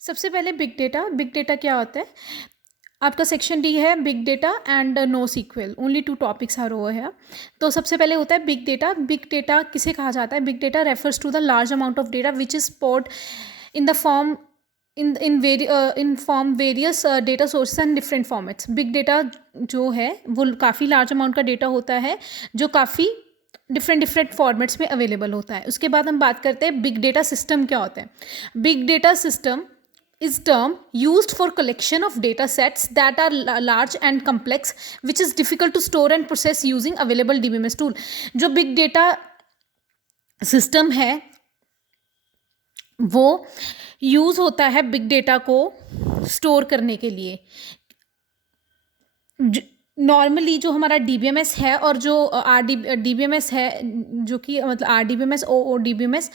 सबसे पहले big data क्या होता है? आपका सेक्शन डी है big data and NoSQL, only 2 topics are over here. तो सबसे पहले होता है बिग डेटा। बिग डेटा किसे कहा जाता है? Big data refers to the large amount of data which is stored in the form in form various data sources and different formats. Big data जो है वो काफ़ी लार्ज अमाउंट का data होता है जो काफ़ी डिफरेंट फॉर्मेट्स में अवेलेबल होता है। उसके बाद हम बात करते हैं बिग डेटा सिस्टम क्या होता है। Big data system is term used for collection of data sets that are large and complex which is difficult to store and process using available DBMS tool। जो big data system है वो use होता है big data को store करने के लिए। Normally जो हमारा DBMS है और जो DBMS है, जो कि मतलब RDBMS OODBMS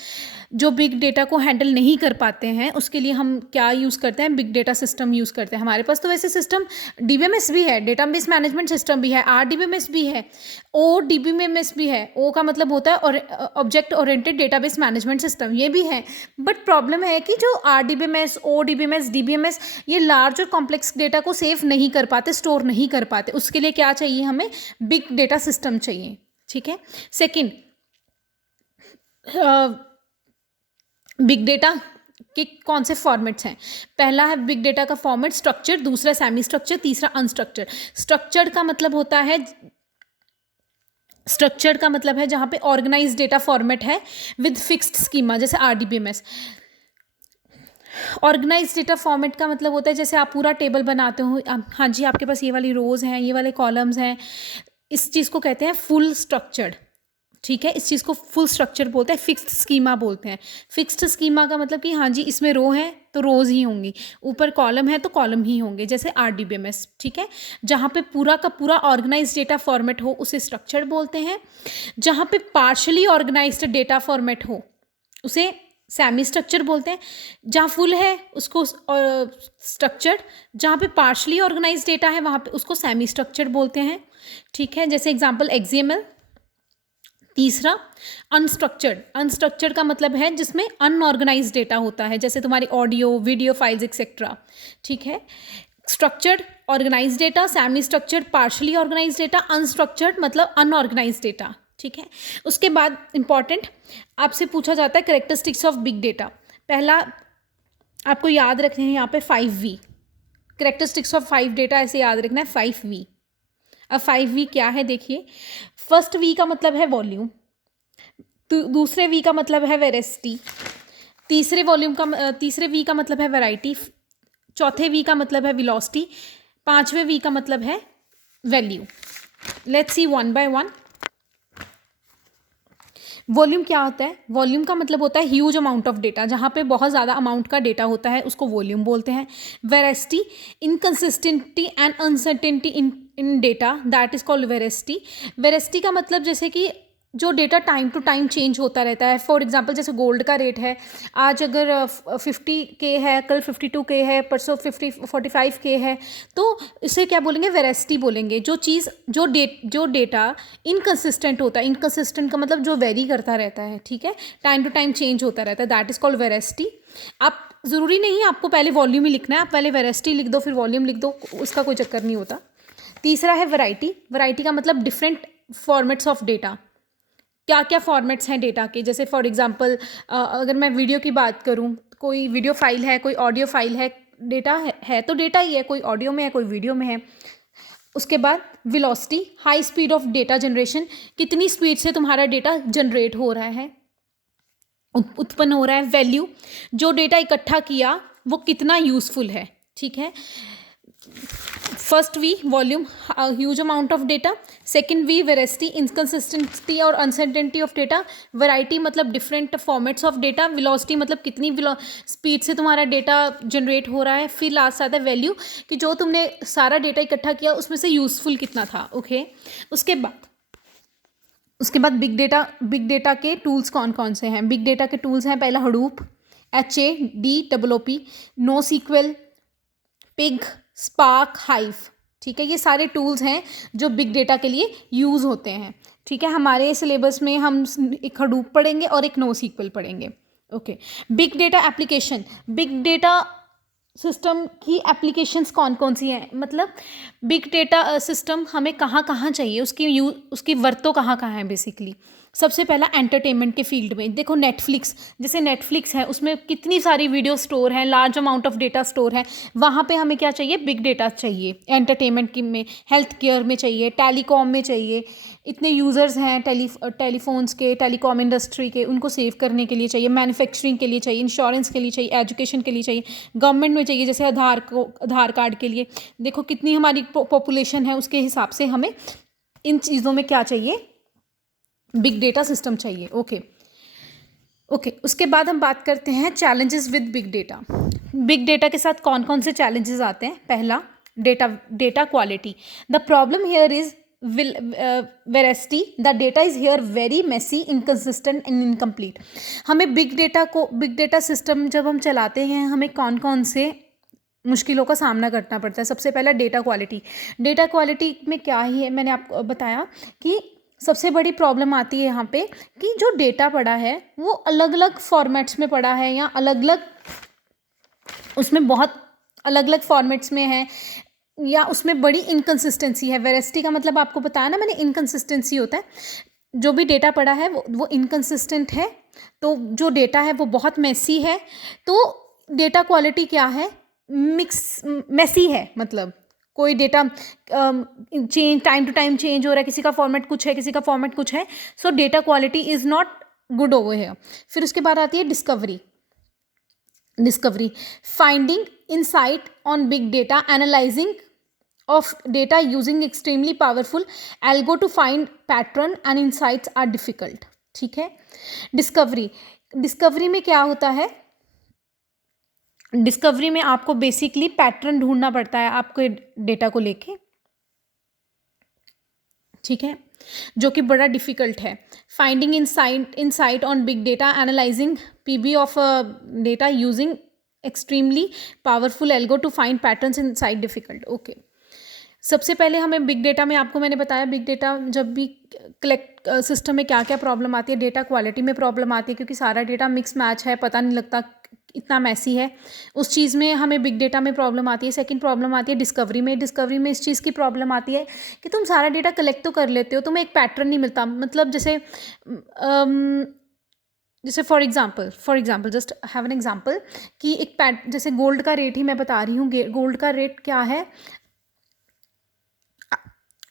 जो बिग डेटा को हैंडल नहीं कर पाते हैं, उसके लिए हम क्या यूज़ करते हैं? बिग डेटा सिस्टम यूज़ करते हैं। हमारे पास तो वैसे सिस्टम DBMS भी है, डेटाबेस मैनेजमेंट सिस्टम भी है, RDBMS भी है, ODBMS भी है। ओ का मतलब होता है और object oriented database management system, ये भी है। बट प्रॉब्लम है कि जो RDBMS ODBMS DBMS ये लार्ज और कॉम्प्लेक्स डेटा को सेव नहीं कर पाते, स्टोर नहीं कर पाते। उसके लिए क्या चाहिए? हमें बिग डेटा सिस्टम चाहिए। ठीक है। सेकेंड, बिग डेटा के कौन से फॉर्मेट्स हैं? पहला है बिग डेटा का फॉर्मेट स्ट्रक्चर, दूसरा सेमी स्ट्रक्चर, तीसरा अनस्ट्रक्चर। स्ट्रक्चर्ड का मतलब होता है, स्ट्रक्चर्ड का मतलब है जहाँ पे ऑर्गेनाइज डेटा फॉर्मेट है विद फिक्स्ड स्कीमा, जैसे RDBMS। ऑर्गेनाइज डेटा फॉर्मेट का मतलब होता है जैसे आप पूरा टेबल बनाते हो, हाँ जी, आपके पास ये वाली रोज़ हैं, ये वाले कॉलम्स हैं, इस चीज़ को कहते हैं फुल स्ट्रक्चर्ड। ठीक है, इस चीज़ को फुल स्ट्रक्चर बोलते हैं, फिक्स्ड स्कीमा बोलते हैं। फिक्स्ड स्कीमा का मतलब कि हाँ जी, इसमें रो है तो रोज़ ही होंगी, ऊपर कॉलम है तो कॉलम ही होंगे, जैसे RDBMS। ठीक है, जहाँ पे पूरा का पूरा ऑर्गेनाइज डेटा फॉर्मेट हो उसे स्ट्रक्चर्ड बोलते हैं। जहाँ पे पार्शली ऑर्गेनाइज्ड डेटा फॉर्मेट हो उसे सेमी स्ट्रक्चर बोलते हैं। जहाँ फुल है उसको स्ट्रक्चर्ड, जहाँ पे पार्शली ऑर्गेनाइज डेटा है वहाँ पे उसको सेमी स्ट्रक्चर्ड बोलते हैं। ठीक है, जैसे एग्जांपल XML। तीसरा अनस्ट्रक्चर्ड। अनस्ट्रक्चर्ड का मतलब है जिसमें अनऑर्गेनाइज डेटा होता है, जैसे तुम्हारी ऑडियो वीडियो फाइल्स एक्सेट्रा। ठीक है, structured organise data, semi structured partially organise data, unstructured मतलब अनऑर्गेनाइज डेटा। ठीक है, उसके बाद इंपॉर्टेंट आपसे पूछा जाता है करेक्टरिस्टिक्स ऑफ बिग डेटा। पहला आपको याद रखने हैं यहाँ पे 5V, करेक्टरिस्टिक्स ऑफ 5 डेटा ऐसे याद रखना है 5V। अब 5V क्या है देखिए। फर्स्ट V का मतलब है वॉल्यूम, दूसरे V का मतलब है वेरेसिटी, तीसरे V का मतलब है वैरायटी, चौथे V का मतलब है वेलोसिटी, पांचवें V का मतलब है value. Let's see one by one. Volume क्या होता है? वॉल्यूम का मतलब होता है ह्यूज अमाउंट ऑफ डेटा, जहाँ पे बहुत ज़्यादा अमाउंट का डेटा होता है उसको वॉल्यूम बोलते हैं। Veracity, inconsistency and uncertainty in data, that is called veracity. Veracity का मतलब जैसे कि जो data time to time change होता रहता है। फॉर एग्जांपल जैसे गोल्ड का रेट है, आज अगर 50K है, कल 52K है, परसों 45K है, तो इसे क्या बोलेंगे? वेरासिटी बोलेंगे। जो चीज़ जो डेटा इनकन्सिस्टेंट होता है, इनकन्सिस्टेंट का मतलब जो वेरी करता रहता है, ठीक है, टाइम टू टाइम चेंज होता रहता है, दैट इज़ कॉल्ड वेरासिटी। आप ज़रूरी नहीं है आपको पहले वॉल्यूम ही लिखना है, आप पहले वेरासिटी लिख दो फिर वॉल्यूम लिख दो, उसका कोई चक्कर नहीं होता। तीसरा है वैरायटी। वैरायटी का मतलब डिफरेंट फॉर्मेट्स ऑफ डेटा, क्या क्या फॉर्मेट्स हैं डेटा के। जैसे फॉर एग्जांपल अगर मैं वीडियो की बात करूं, कोई वीडियो फाइल है, कोई ऑडियो फाइल है, डेटा है तो डेटा ही है, कोई ऑडियो में है कोई वीडियो में है। उसके बाद velocity, high speed of data generation, कितनी स्पीड से तुम्हारा डेटा जनरेट हो रहा है, उत्पन्न हो रहा है। वैल्यू, जो डेटा इकट्ठा किया वो कितना यूजफुल है। ठीक है, first V volume, huge amount of data. Second V veracity, inconsistency और अनसर्टेनिटी ऑफ डेटा। वैरायटी मतलब different formats of data. Velocity मतलब कितनी स्पीड से तुम्हारा डेटा जनरेट हो रहा है। फिर लास्ट आता है वैल्यू, कि जो तुमने सारा डेटा इकट्ठा किया उसमें से यूजफुल कितना था। ओके, उसके बाद बिग डेटा के टूल्स कौन कौन से हैं? बिग डेटा के टूल्स हैं, पहला Hadoop, HADOOP, NoSQL, pig, spark, hive. ठीक है, ये सारे टूल्स हैं जो बिग डेटा के लिए यूज़ होते हैं। ठीक है, हमारे सिलेबस में हम एक हडूप पढ़ेंगे और एक नो सीक्वल पढ़ेंगे। Okay, big data application. Big data system की एप्लीकेशंस कौन कौन सी हैं, मतलब बिग डेटा सिस्टम हमें कहाँ कहाँ चाहिए, उसकी वर्तों कहाँ कहाँ है बेसिकली। सबसे पहला एंटरटेनमेंट के फील्ड में देखो, नेटफ्लिक्स, जैसे नेटफ्लिक्स है उसमें कितनी सारी वीडियो स्टोर हैं, large amount of data store है, वहाँ पे हमें क्या चाहिए, बिग डेटा चाहिए। एंटरटेनमेंट की में, हेल्थ केयर में चाहिए, टेलीकॉम में चाहिए, इतने यूज़र्स हैं टेलीफोन्स के, टेलीकॉम इंडस्ट्री के, उनको सेव करने के लिए चाहिए, मैन्युफैक्चरिंग के लिए चाहिए, इंश्योरेंस के लिए चाहिए, एजुकेशन के लिए चाहिए, गवर्नमेंट में चाहिए, जैसे आधार कार्ड के लिए। देखो कितनी हमारी पॉपुलेशन है, उसके हिसाब से हमें इन चीज़ों में क्या चाहिए, बिग डेटा सिस्टम चाहिए। ओके, उसके बाद हम बात करते हैं challenges with big data. Big data के साथ कौन कौन से चैलेंजेस आते हैं। पहला, data quality. The problem here is veracity. The data is here very messy, inconsistent and incomplete. हमें बिग डेटा सिस्टम जब हम चलाते हैं, हमें कौन कौन से मुश्किलों का सामना करना पड़ता है। सबसे पहला डेटा क्वालिटी। डेटा क्वालिटी में क्या ही है, मैंने आपको बताया कि सबसे बड़ी प्रॉब्लम आती है यहाँ पे कि जो डेटा पड़ा है वो अलग अलग फॉर्मेट्स में पड़ा है, या अलग अलग उसमें बहुत अलग अलग फॉर्मेट्स में है, या उसमें बड़ी इनकन्सिस्टेंसी है। वेरासिटी का मतलब आपको बताया ना मैंने, इनकन्सिस्टेंसी होता है, जो भी डेटा पड़ा है वो इनकन्सिस्टेंट है, तो जो डेटा है वो बहुत मेसी है। तो डेटा क्वालिटी क्या है, मेसी है, मतलब कोई data change, time to time change हो रहा है, किसी का फॉर्मेट कुछ है, किसी का फॉर्मेट कुछ है, सो data quality is not good over here. फिर उसके बाद आती है discovery, finding insight on big data, analysing of data using extremely powerful algo to find pattern and insights are difficult। ठीक है। डिस्कवरी में क्या होता है, डिस्कवरी में आपको बेसिकली पैटर्न ढूंढना पड़ता है आपके डेटा को लेके, ठीक है, जो कि बड़ा डिफिकल्ट है। Finding insight on big data, analysing PB of data using extremely powerful algo to find patterns inside difficult. Okay, सबसे पहले हमें बिग डेटा में, आपको मैंने बताया बिग डेटा जब भी कलेक्ट सिस्टम में क्या क्या प्रॉब्लम आती है। डेटा क्वालिटी में प्रॉब्लम आती है क्योंकि सारा डेटा मिक्स मैच है, पता नहीं लगता, इतना मैसी है, उस चीज़ में हमें बिग डेटा में प्रॉब्लम आती है। सेकंड प्रॉब्लम आती है डिस्कवरी में इस चीज़ की प्रॉब्लम आती है कि तुम सारा डेटा कलेक्ट तो कर लेते हो, तुम्हें एक पैटर्न नहीं मिलता। मतलब जैसे for example just have an example कि जैसे गोल्ड का रेट ही मैं बता रही हूँ, गोल्ड का रेट क्या है,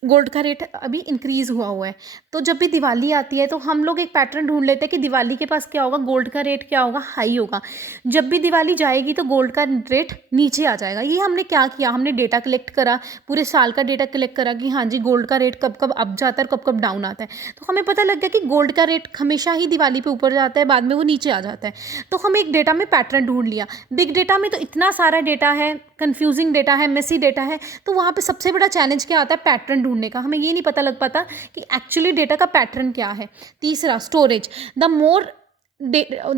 गोल्ड का रेट अभी इंक्रीज़ हुआ है, तो जब भी दिवाली आती है तो हम लोग एक पैटर्न ढूंढ लेते हैं कि दिवाली के पास क्या होगा, गोल्ड का रेट क्या होगा, हाई होगा। जब भी दिवाली जाएगी तो गोल्ड का रेट नीचे आ जाएगा। ये हमने क्या किया, हमने डेटा कलेक्ट करा, पूरे साल का डेटा कलेक्ट करा कि हाँ जी गोल्ड का रेट कब कब अप जाता है और कब कब डाउन आता है। तो हमें पता लग गया कि गोल्ड का रेट हमेशा ही दिवाली पर ऊपर जाता है, बाद में वो नीचे आ जाता है। तो हम एक डेटा में पैटर्न ढूंढ लिया। बिग डेटा में तो इतना सारा डेटा है, कन्फ्यूजिंग डेटा है, मेसी डेटा है, तो वहाँ पे सबसे बड़ा चैलेंज क्या आता है, पैटर्न ढूंढने का। हमें ये नहीं पता लग पाता कि एक्चुअली डेटा का पैटर्न क्या है। तीसरा, storage. The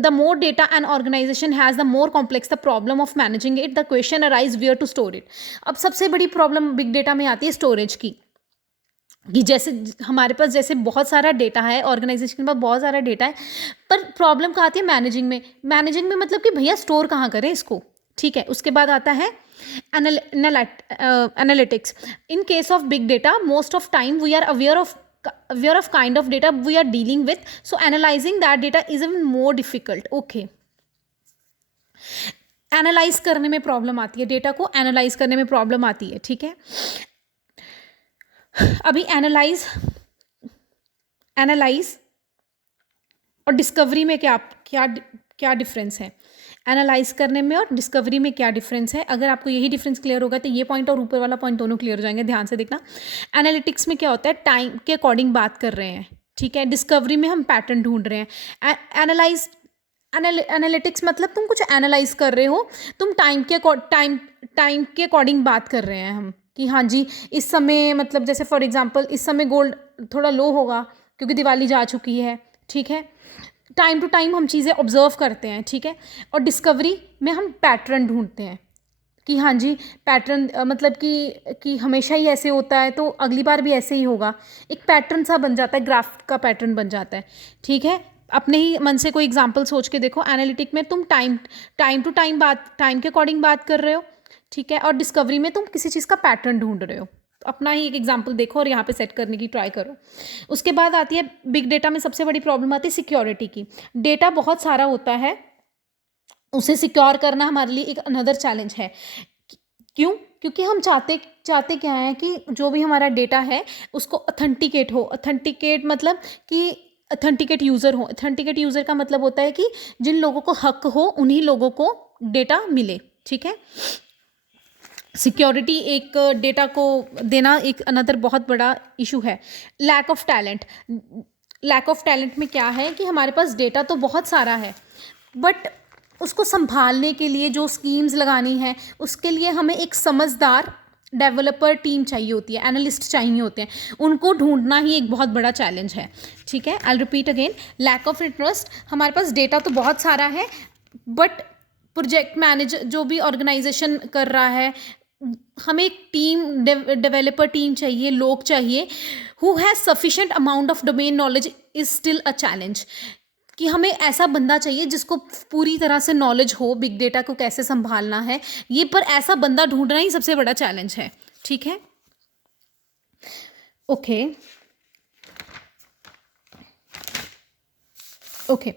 more data an organization has, the more complex the problem of managing it. The question arise where to store it। अब सबसे बड़ी प्रॉब्लम बिग डेटा में आती है स्टोरेज की, कि जैसे हमारे पास जैसे बहुत सारा डेटा है, ऑर्गेनाइजेशन के पास बहुत सारा डेटा है, पर प्रॉब्लम कहाँ आती है, मैनेजिंग में मतलब कि भैया स्टोर कहाँ करें इसको, ठीक है। उसके बाद आता है analytics. In case of big data most of time we are aware of kind of data we are dealing with, so analysing that data is even more difficult. Okay, analyse करने में प्रॉब्लम आती है, data को analyse करने में problem आती है, ठीक है। अभी एनालाइज और डिस्कवरी में क्या डिफरेंस है, एनालाइज करने में और डिस्कवरी में क्या डिफरेंस है। अगर आपको यही डिफरेंस क्लियर होगा तो ये पॉइंट और ऊपर वाला पॉइंट दोनों क्लियर हो जाएंगे। ध्यान से देखना, एनालिटिक्स में क्या होता है, टाइम के अकॉर्डिंग बात कर रहे हैं, ठीक है। डिस्कवरी में हम पैटर्न ढूंढ रहे हैं। एनालिटिक्स मतलब तुम कुछ एनालाइज कर रहे हो, तुम टाइम के अकॉर्डिंग बात कर रहे हैं हम, कि हाँ जी इस समय, मतलब जैसे फॉर एग्जांपल इस समय गोल्ड थोड़ा लो होगा क्योंकि दिवाली जा चुकी है, ठीक है। टाइम टू टाइम हम चीज़ें ऑब्जर्व करते हैं, ठीक है। और डिस्कवरी में हम पैटर्न ढूंढते हैं कि हाँ जी पैटर्न मतलब कि हमेशा ही ऐसे होता है तो अगली बार भी ऐसे ही होगा, एक पैटर्न सा बन जाता है, ग्राफ का पैटर्न बन जाता है, ठीक है। अपने ही मन से कोई एग्जांपल सोच के देखो। एनालिटिक में तुम टाइम टू टाइम टाइम के अकॉर्डिंग बात कर रहे हो, ठीक है, और डिस्कवरी में तुम किसी चीज़ का पैटर्न ढूंढ रहे हो। तो अपना ही एक एग्जांपल देखो और यहाँ पे सेट करने की ट्राई करो। उसके बाद आती है बिग डेटा में सबसे बड़ी प्रॉब्लम आती है सिक्योरिटी की। डेटा बहुत सारा होता है, उसे सिक्योर करना हमारे लिए एक अनदर चैलेंज है। क्यों? क्योंकि हम चाहते क्या है कि जो भी हमारा डेटा है उसको ऑथेंटिकेट हो। ऑथेंटिकेट मतलब कि ऑथेंटिकेट यूज़र हो। ऑथेंटिकेट यूज़र का मतलब होता है कि जिन लोगों को हक हो उन्हीं लोगों को डेटा मिले, ठीक है। सिक्योरिटी एक डेटा को देना एक अनदर बहुत बड़ा इशू है। Lack of talent. Lack of talent में क्या है कि हमारे पास डेटा तो बहुत सारा है, बट उसको संभालने के लिए जो स्कीम्स लगानी है उसके लिए हमें एक समझदार डेवलपर टीम चाहिए होती है, एनालिस्ट चाहिए होते हैं, उनको ढूंढना ही एक बहुत बड़ा चैलेंज है, ठीक है। I repeat again, lack of interest. हमारे पास डेटा तो बहुत सारा है, बट प्रोजेक्ट मैनेजर जो भी ऑर्गेनाइजेशन कर रहा है, हमें एक टीम डेवलपर टीम चाहिए, लोग चाहिए who has sufficient amount of domain knowledge is still a challenge. कि हमें ऐसा बंदा चाहिए जिसको पूरी तरह से नॉलेज हो बिग डेटा को कैसे संभालना है, ये पर ऐसा बंदा ढूंढना ही सबसे बड़ा चैलेंज है, ठीक है। ओके ओके,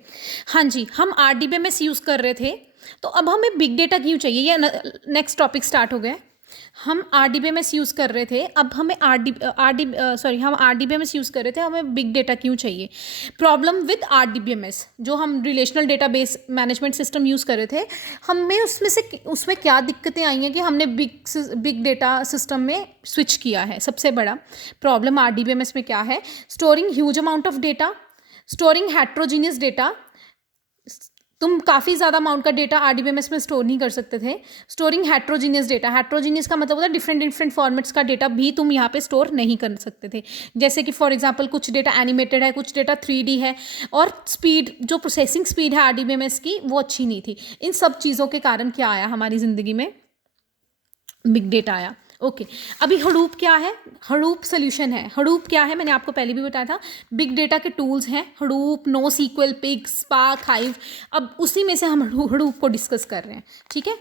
हाँ जी, हम RDBMS यूज़ कर रहे थे, तो अब हमें बिग डेटा क्यों चाहिए, ये नेक्स्ट टॉपिक स्टार्ट हो गया। हम RDBMS यूज़ कर रहे थे, अब हमें हम RDBMS यूज़ कर रहे थे, हमें बिग डेटा क्यों चाहिए। प्रॉब्लम विद RDBMS, जो हम relational database management system use कर रहे थे, हमें उसमें क्या दिक्कतें आई हैं कि हमने बिग डेटा सिस्टम में स्विच किया है। सबसे बड़ा प्रॉब्लम RDBMS में क्या है, storing huge amount of data, storing heterogeneous data. तुम काफ़ी ज़्यादा अमाउंट का डेटा RDBMS में स्टोर नहीं कर सकते थे। स्टोरिंग हेट्रोजीनियस डेटा, हेट्रोजीनियस का मतलब होता है डिफरेंट फॉर्मेट्स का डेटा भी तुम यहाँ पे स्टोर नहीं कर सकते थे। जैसे कि फॉर एग्जांपल कुछ डेटा एनिमेटेड है, कुछ डेटा 3D है, और स्पीड, जो प्रोसेसिंग स्पीड है RDBMS की वो अच्छी नहीं थी। इन सब चीज़ों के कारण क्या आया हमारी ज़िंदगी में, बिग डेटा आया। ओके, अभी हडूप क्या है, हडूप सोल्यूशन है। हडूप क्या है, मैंने आपको पहले भी बताया था, बिग डेटा के टूल्स हैं Hadoop, NoSQL, pig, spark, hive. अब उसी में से हम हडूप को डिस्कस कर रहे हैं, ठीक है।